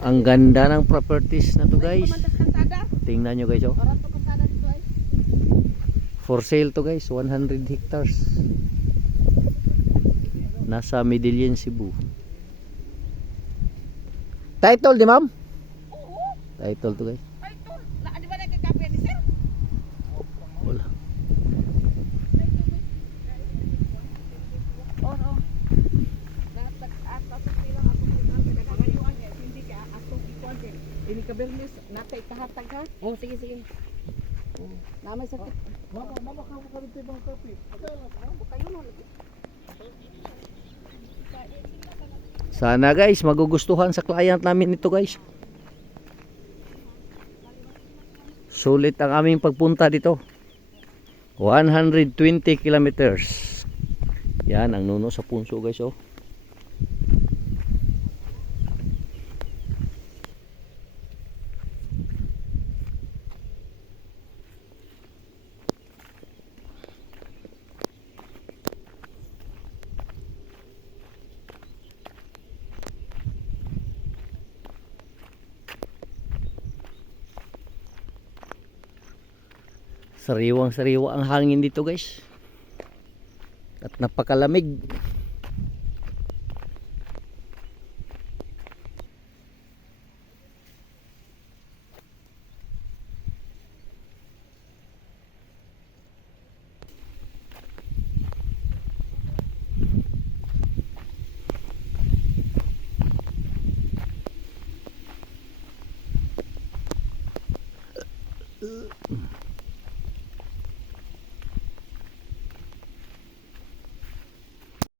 Ang ganda ng properties na to guys. Tingnan nyo guys oh. For sale to guys, 100 hectares. Nasa Medellin, Cebu. Title di ma'am? Oo. Title to guys. Title. Di ba nagkakape ni sir? Wala. Oo. Ini ka Bernes, natay kahatag ha? Oh, sige, sige. Namay sakit. Mama ka rin bang kape? Kayo na. Sana guys, magugustuhan sa client namin ito guys. Sulit ang aming pagpunta dito. 120 kilometers. Yan ang nuno sa punso guys oh. Sariwang sariwa ang hangin dito guys. At napakalamig.